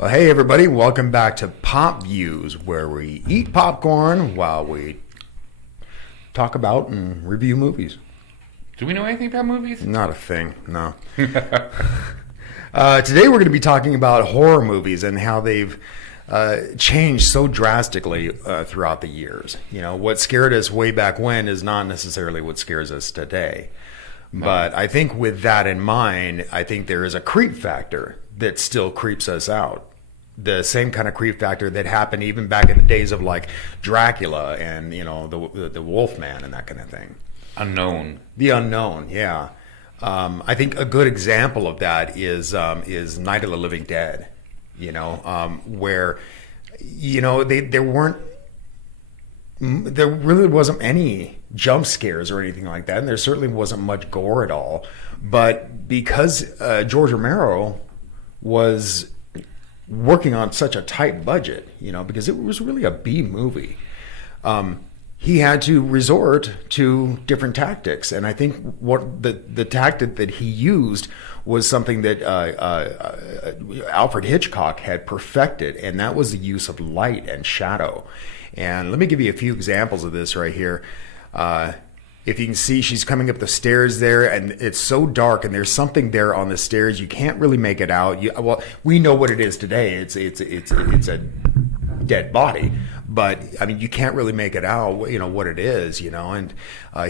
Well, hey everybody, welcome back to PopViews, where we eat popcorn while we talk about and review movies. Do we know anything about movies? Not a thing, no. Today we're going to be talking about horror movies and how they've changed so drastically throughout the years. You know, what scared us way back when is not necessarily what scares us today. But I think with that in mind, I think there is a creep factor that still creeps us out. The same kind of creep factor that happened even back in the days of like Dracula and, you know, the Wolfman and that kind of thing. Unknown. The unknown, yeah. I think a good example of that is Night of the Living Dead. You know, where, you know, there really wasn't any jump scares or anything like that, and there certainly wasn't much gore at all. But because George Romero was working on such a tight budget, you know, because it was really a B movie, he had to resort to different tactics. And I think what the tactic that he used was something that Alfred Hitchcock had perfected, and that was the use of light and shadow. And let me give you a few examples of this right here. If you can see, she's coming up the stairs there, and it's so dark, and there's something there on the stairs. You can't really make it out. Well, we know what it is today. It's a dead body, but I mean, you can't really make it out. You know what it is. You know, and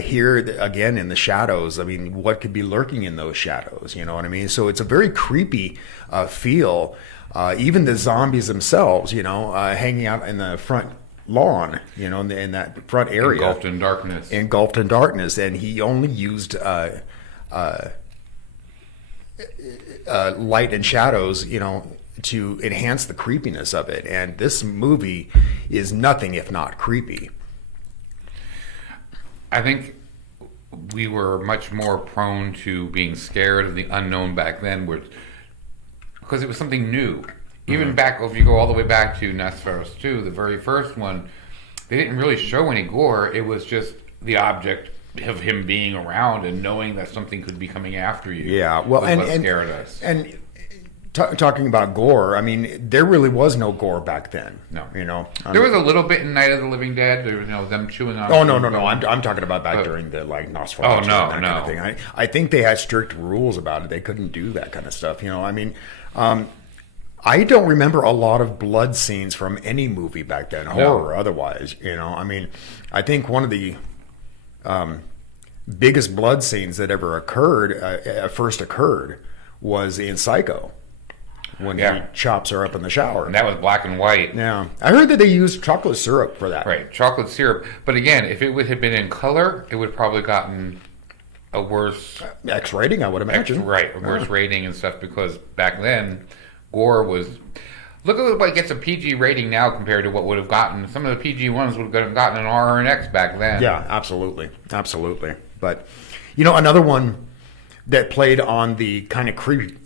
here again in the shadows. I mean, what could be lurking in those shadows? You know what I mean? So it's a very creepy feel. Even the zombies themselves, you know, hanging out in the front lawn, you know, in that front area, Engulfed in darkness. And he only used light and shadows, you know, to enhance the creepiness of it. And this movie is nothing if not creepy. I think we were much more prone to being scared of the unknown back then, because it was something new. Even back, if you go all the way back to Nosferatu 2, the very first one, they didn't really show any gore. It was just the object of him being around and knowing that something could be coming after you. Yeah, well, and what scared us. And talking about gore, I mean, there really was no gore back then. No, you know, there was a little bit in Night of the Living Dead. There was, you know, them chewing on. Oh no! I'm talking about back during the like Nosferatu. Oh no, and that kind of thing. I think they had strict rules about it. They couldn't do that kind of stuff. You know, I mean. I don't remember a lot of blood scenes from any movie back then, horror or otherwise. You know, I mean, I think one of the biggest blood scenes that ever first occurred, was in Psycho, when he chops her up in the shower. And that was black and white. Yeah, I heard that they used chocolate syrup for that. Right, chocolate syrup. But again, if it would have been in color, it would have probably gotten a worse X rating, I would imagine. Right, a worse rating and stuff, because back then, gore was. Look at what gets a PG rating now compared to what would have gotten. Some of the PG ones would have gotten an R or an X back then. Yeah, absolutely. But, you know, another one that played on the kind of creep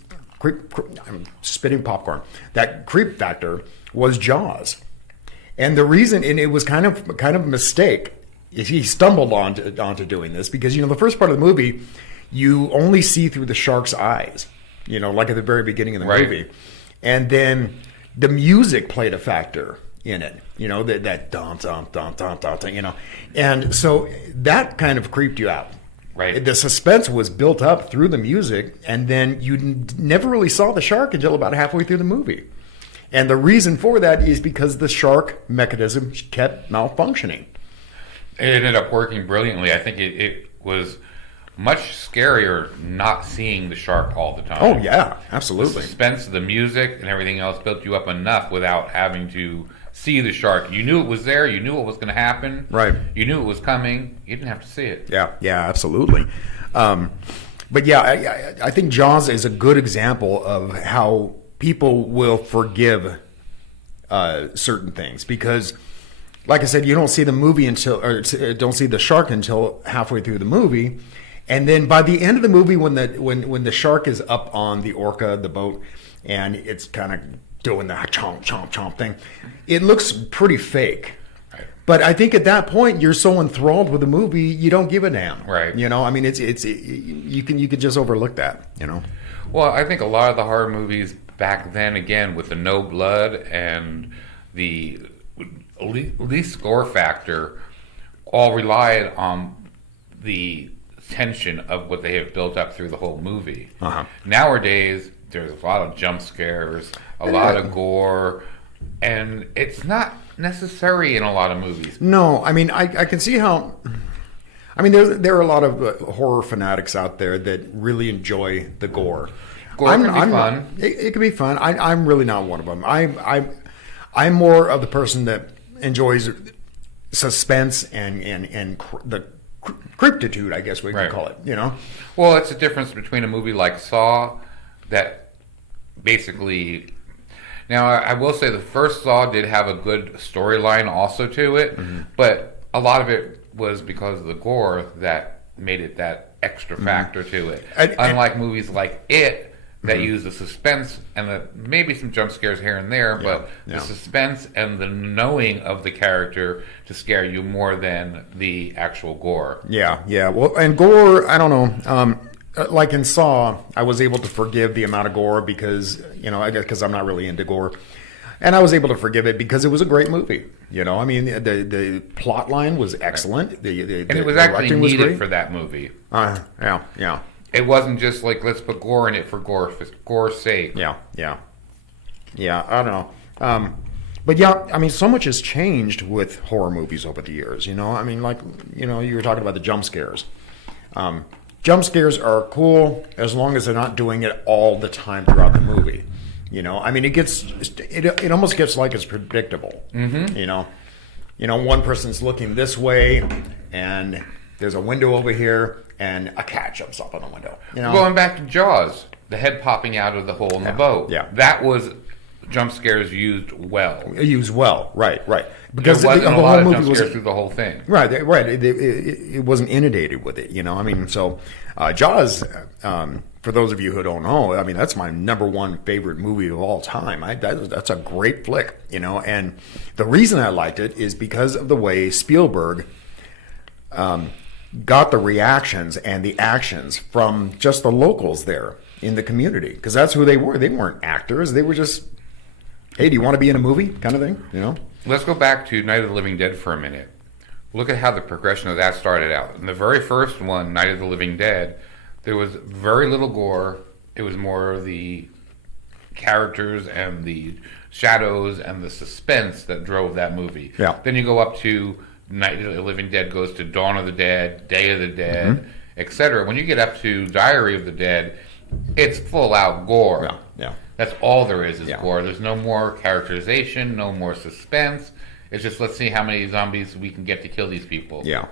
I'm spitting popcorn. That creep factor was Jaws. And the reason, and it was kind of a mistake, is he stumbled onto doing this, because, you know, the first part of the movie, you only see through the shark's eyes, you know, like at the very beginning of the movie. And then the music played a factor in it, you know, that dum dum dum dum dum, you know, and so that kind of creeped you out. Right. The suspense was built up through the music, and then you never really saw the shark until about halfway through the movie. And the reason for that is because the shark mechanism kept malfunctioning. It ended up working brilliantly. I think it was much scarier not seeing the shark all the time. Oh, yeah, absolutely. The suspense, the music, and everything else built you up enough without having to see the shark. You knew it was there. You knew what was going to happen. Right. You knew it was coming. You didn't have to see it. Yeah, absolutely. But yeah, I think Jaws is a good example of how people will forgive certain things, because, like I said, you don't see the movie don't see the shark until halfway through the movie. And then by the end of the movie, when the shark is up on the orca, the boat, and it's kind of doing that chomp, chomp, chomp thing, it looks pretty fake. Right. But I think at that point, you're so enthralled with the movie, you don't give a damn. Right. You know, I mean, you can just overlook that, you know. Well, I think a lot of the horror movies back then, again, with the no blood and the least gore factor, all relied on the tension of what they have built up through the whole movie. Nowadays, there's a lot of jump scares, a lot of gore, and it's not necessary in a lot of movies. No, I mean, I can see how. I mean, there are a lot of horror fanatics out there that really enjoy the gore. Gore can be fun. It can be fun. I'm really not one of them. I'm more of the person that enjoys suspense and the cryptitude, I guess we could call it. You know. Well, it's a difference between a movie like Saw that basically. Now, I will say the first Saw did have a good storyline also to it, but a lot of it was because of the gore that made it that extra factor to it. Unlike movies like It, that use the suspense and maybe some jump scares here and there, but the suspense and the knowing of the character to scare you more than the actual gore. Yeah. Well, and gore, I don't know. Like in Saw, I was able to forgive the amount of gore because, I guess because I'm not really into gore. And I was able to forgive it because it was a great movie. I mean, the plot line was excellent. And it was actually needed for that movie. Yeah. It wasn't just like, let's put gore in it for gore's sake. Yeah, I don't know. But yeah, I mean, so much has changed with horror movies over the years. I mean, like, you were talking about the jump scares. Jump scares are cool as long as they're not doing it all the time throughout the movie. I mean, it almost gets like it's predictable. One person's looking this way, and there's a window over here, and a cat jumps up on the window. Going back to Jaws, the head popping out of the hole in the boat. Yeah, that was jump scares used well. Right. Because there wasn't a lot of jump scares through the whole thing. Right. It wasn't inundated with it. I mean, so Jaws. For those of you who don't know, I mean, that's my number one favorite movie of all time. That's a great flick, And the reason I liked it is because of the way Spielberg got the reactions and the actions from just the locals there in the community, because that's who they were. They weren't actors. They were just, hey, do you want to be in a movie, kind of thing, Let's go back to Night of the Living Dead for a minute. Look at how the progression of that started out. In the very first one, Night of the Living Dead, there was very little gore. It was more the characters and the shadows and the suspense that drove that movie. Yeah. Then you go up to Night of the Living Dead goes to Dawn of the Dead, Day of the Dead, etc. When you get up to Diary of the Dead, it's full out gore. Yeah. That's all there is gore. There's no more characterization, no more suspense. It's just, let's see how many zombies we can get to kill these people. Yeah,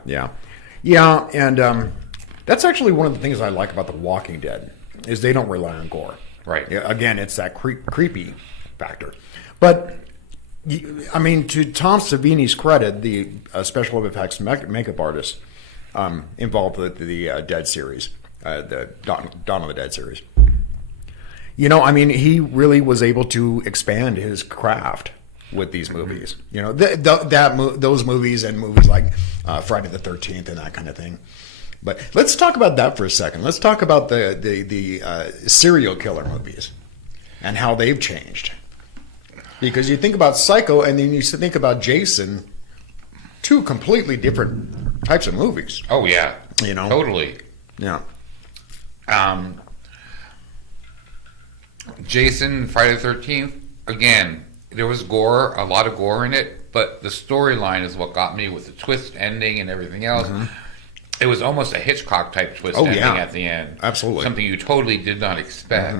and that's actually one of the things I like about The Walking Dead, is they don't rely on gore. Right. Again, it's that creepy factor. But, I mean, to Tom Savini's credit, the special effects makeup artist involved with the Dead series, the Dawn of the Dead series. I mean, he really was able to expand his craft with these movies. Those movies and movies like Friday the 13th and that kind of thing. But let's talk about that for a second. Let's talk about the serial killer movies and how they've changed. Because you think about Psycho and then you think about Jason, two completely different types of movies. Oh, yeah. Totally. Yeah. Jason, Friday the 13th, again, there was gore, a lot of gore in it, but the storyline is what got me with the twist ending and everything else. It was almost a Hitchcock-type twist ending at the end. Absolutely. Something you totally did not expect.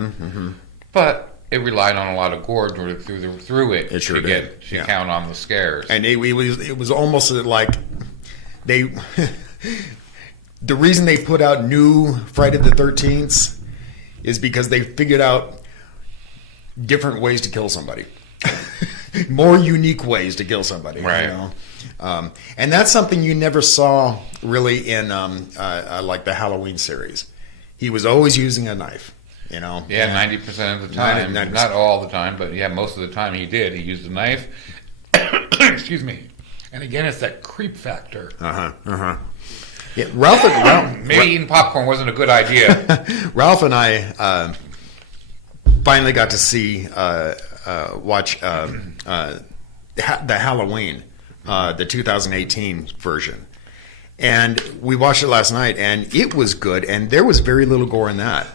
But it relied on a lot of gore through it. It sure did. To count on the scares. And it was almost like they... the reason they put out new Friday the 13th is because they figured out different ways to kill somebody. More unique ways to kill somebody. Right. And that's something you never saw really in like the Halloween series. He was always using a knife. Yeah, 90% of the time. 90%. Not all the time, but yeah, most of the time he did. He used a knife. Excuse me. And again, it's that creep factor. Yeah, Ralph maybe eating popcorn wasn't a good idea. Ralph and I finally got to see watch the Halloween, the 2018 version, and we watched it last night, and it was good, and there was very little gore in that.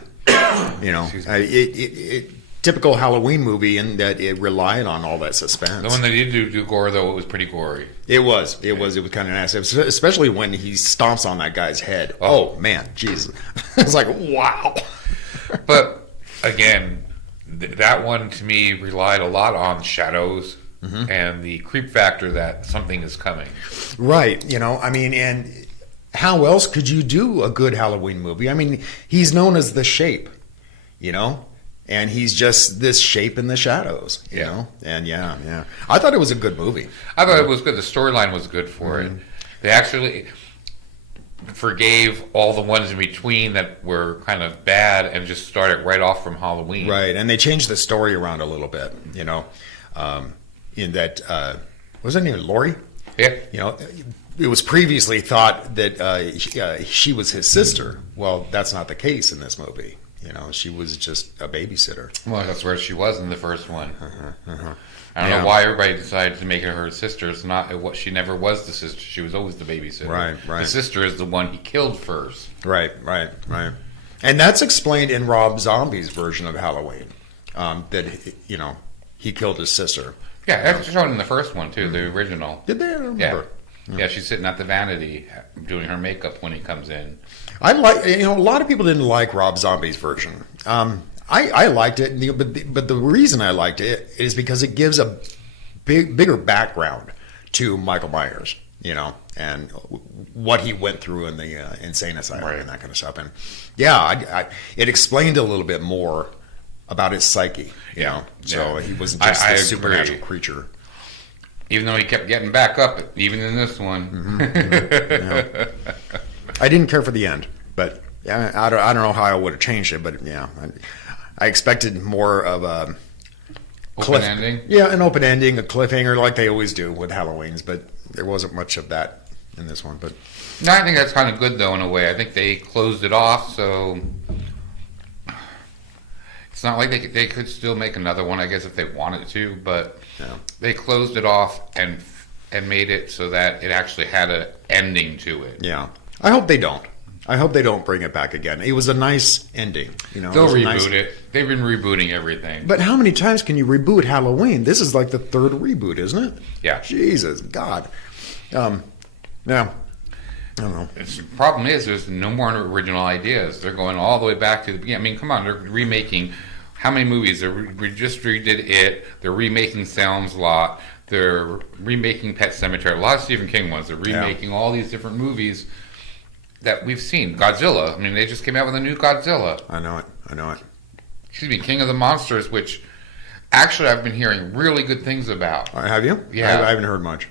You know, it typical Halloween movie in that it relied on all that suspense. The one they did do gore, though, it was pretty gory. It was kind of nice, especially when he stomps on that guy's head. Oh man, jeez, it's like wow. But again, that one to me relied a lot on shadows and the creep factor that something is coming. Right. You know, I mean, and how else could you do a good Halloween movie? I mean, he's known as the Shape, you know, and he's just this shape in the shadows, you know? And yeah. I thought it was a good movie. I thought it was good. The storyline was good for it. They actually forgave all the ones in between that were kind of bad and just started right off from Halloween. Right, and they changed the story around a little bit, you know, in that, was her name Lori? Yeah. You know, it was previously thought that she was his sister. Well, that's not the case in this movie. You know, she was just a babysitter. Well, that's where she was in the first one. I don't know why everybody decided to make her her sister. It's not what she never was the sister. She was always the babysitter. Right. The sister is the one he killed first. Right. And that's explained in Rob Zombie's version of Halloween. That you know he killed his sister. Yeah, that's shown in the first one too, the original. Did they? I don't remember. Yeah, she's sitting at the vanity doing her makeup when he comes in. I like, you know, a lot of people didn't like Rob Zombie's version. I liked it, but the reason I liked it is because it gives a bigger background to Michael Myers, you know, and what he went through in the insane asylum and that kind of stuff. And yeah, it explained a little bit more about his psyche, you know. So he wasn't just a supernatural creature. Even though he kept getting back up, even in this one. Yeah. I didn't care for the end, but yeah, I don't know how I would have changed it, but yeah, I expected more of a open ending. Yeah, an open ending, a cliffhanger, like they always do with Halloweens, but there wasn't much of that in this one. But no, I think that's kind of good though in a way. I think they closed it off, so it's not like they could still make another one, I guess, if they wanted to, but they closed it off and made it so that it actually had an ending to it. Yeah. I hope they don't. I hope they don't bring it back again. It was a nice ending. You know, they'll reboot it. They've been rebooting everything. But how many times can you reboot Halloween? This is like the third reboot, isn't it? Yeah. Jesus, God. Yeah. I don't know. The problem is there's no more original ideas. They're going all the way back to the beginning. I mean, come on. They're remaking how many movies? They just redid It. They're remaking Salem's Lot. They're remaking Pet Sematary. A lot of Stephen King ones. They're remaking all these different movies that we've seen. Godzilla. I mean, they just came out with a new Godzilla. I know it. Excuse me, King of the Monsters, which actually I've been hearing really good things about. Have you? Yeah. I haven't heard much.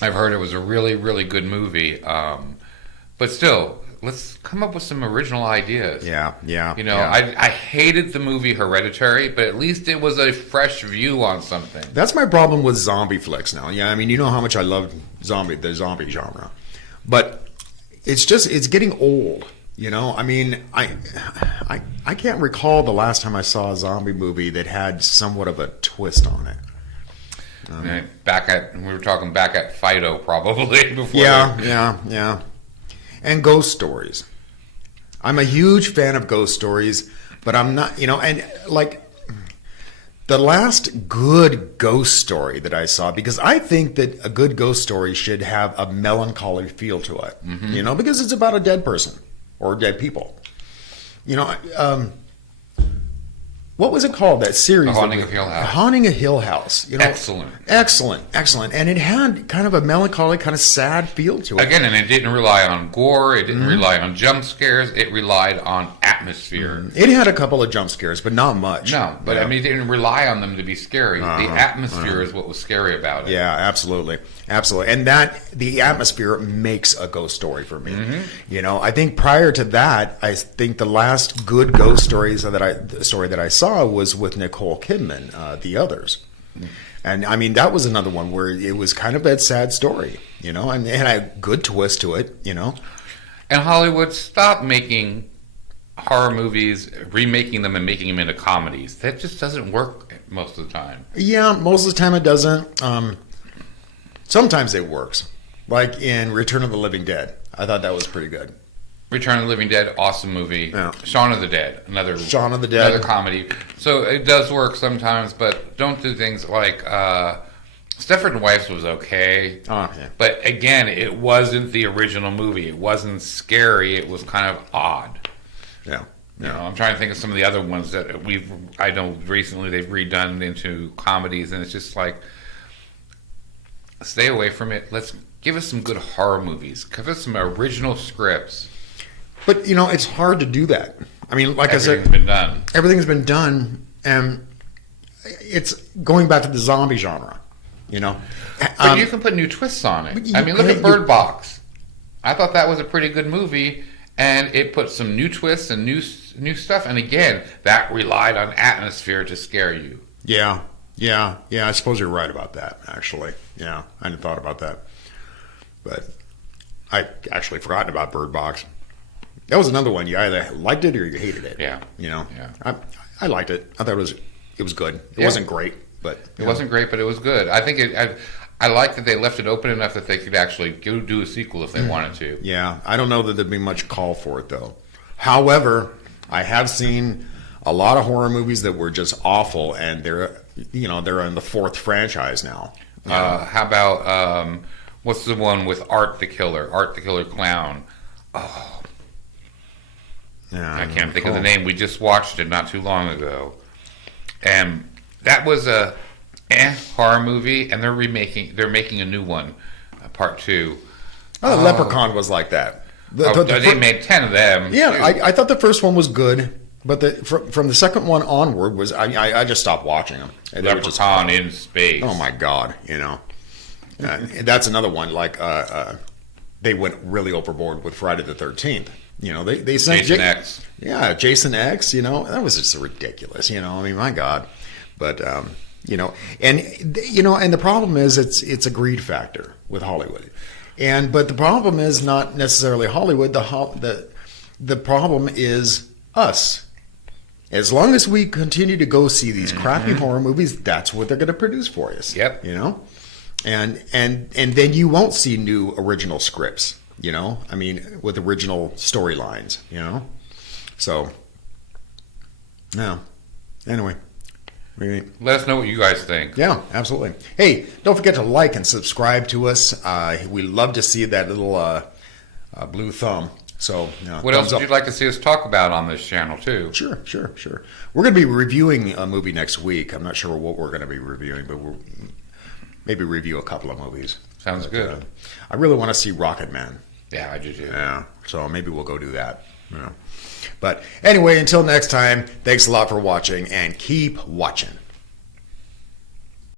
I've heard it was a really, really good movie. But still, let's come up with some original ideas. Yeah. You know, I hated the movie Hereditary, but at least it was a fresh view on something. That's my problem with zombie flicks now. Yeah, I mean, you know how much I love the zombie genre. But it's getting old, you know? I mean, I can't recall the last time I saw a zombie movie that had somewhat of a twist on it. We were talking back at Fido probably before. Yeah. And ghost stories. I'm a huge fan of ghost stories, but I'm not, you know, and like the last good ghost story that I saw, because I think that a good ghost story should have a melancholy feel to it, you know, because it's about a dead person or dead people. You know, what was it called, that series? The Haunting of Hill House. Haunting of Hill House. You know, excellent. And it had kind of a melancholy, kind of sad feel to it. Again, and it didn't rely on gore. It didn't rely on jump scares. It relied on atmosphere. It had a couple of jump scares, but not much. No, but I mean, it didn't rely on them to be scary. The atmosphere is what was scary about it. Yeah, absolutely. And the atmosphere makes a ghost story for me. You know, I think prior to that, I think the last good ghost story that I saw was with Nicole Kidman, The Others. And I mean, that was another one where it was kind of that sad story, you know, and had a good twist to it, you know. And Hollywood stopped making horror movies, remaking them and making them into comedies. That just doesn't work most of the time. Yeah, most of the time it doesn't. Sometimes it works. Like in Return of the Living Dead. I thought that was pretty good. Return of the Living Dead, awesome movie. Yeah. Shaun of the Dead, another comedy. So it does work sometimes, but don't do things like Stepford and Wives was okay. Oh, yeah. But again, it wasn't the original movie. It wasn't scary. It was kind of odd. Yeah. You know, I'm trying to think of some of the other ones that I know recently they've redone into comedies, and it's just like, stay away from it. Let's give us some good horror movies. Give us some original scripts. But, you know, it's hard to do that. I mean, like I said, everything's been done, and it's going back to the zombie genre, you know. But you can put new twists on it. I mean, look at Bird Box. I thought that was a pretty good movie, and it put some new twists and new stuff. And again, that relied on atmosphere to scare you. Yeah. I suppose you're right about that, actually. Yeah, I hadn't thought about that. But I actually forgotten about Bird Box. That was another one. You either liked it or you hated it. Yeah. You know? Yeah. I liked it. I thought it was good. It wasn't great, but... It wasn't great, but it was good. I think I like that they left it open enough that they could actually do a sequel if they wanted to. Yeah. I don't know that there'd be much call for it, though. However, I have seen a lot of horror movies that were just awful, and they're in the fourth franchise now. How about, what's the one with Art the Killer Clown? Oh, yeah, I can't think of the name. We just watched it not too long ago, and that was a horror movie, and they're making a new one, part 2. Oh, Leprechaun was like that. They made 10 of them. Yeah, I thought the first one was good, but from the second one onward was I just stopped watching them. Leprechaun in space. Oh my God, you know. That's another one. Like they went really overboard with Friday the 13th. You know, they sent Jason X. Yeah, Jason X. You know, that was just ridiculous. You know, I mean, my God. But you know, and the problem is it's a greed factor with Hollywood, but the problem is not necessarily Hollywood. The problem is us. As long as we continue to go see these crappy horror movies, that's what they're going to produce for us. Yep. You know, and then you won't see new original scripts. You know, I mean, with original storylines. You know, so no. Anyway. Let us know what you guys think. Yeah, absolutely. Hey, don't forget to like and subscribe to us. We love to see that little blue thumb. So, what else would you like to see us talk about on this channel, too? Sure. We're going to be reviewing a movie next week. I'm not sure what we're going to be reviewing, but we'll maybe review a couple of movies. Sounds good. I really want to see Rocket Man. Yeah, I do too. Yeah, so maybe we'll go do that. Yeah. But anyway, until next time, thanks a lot for watching, and keep watching.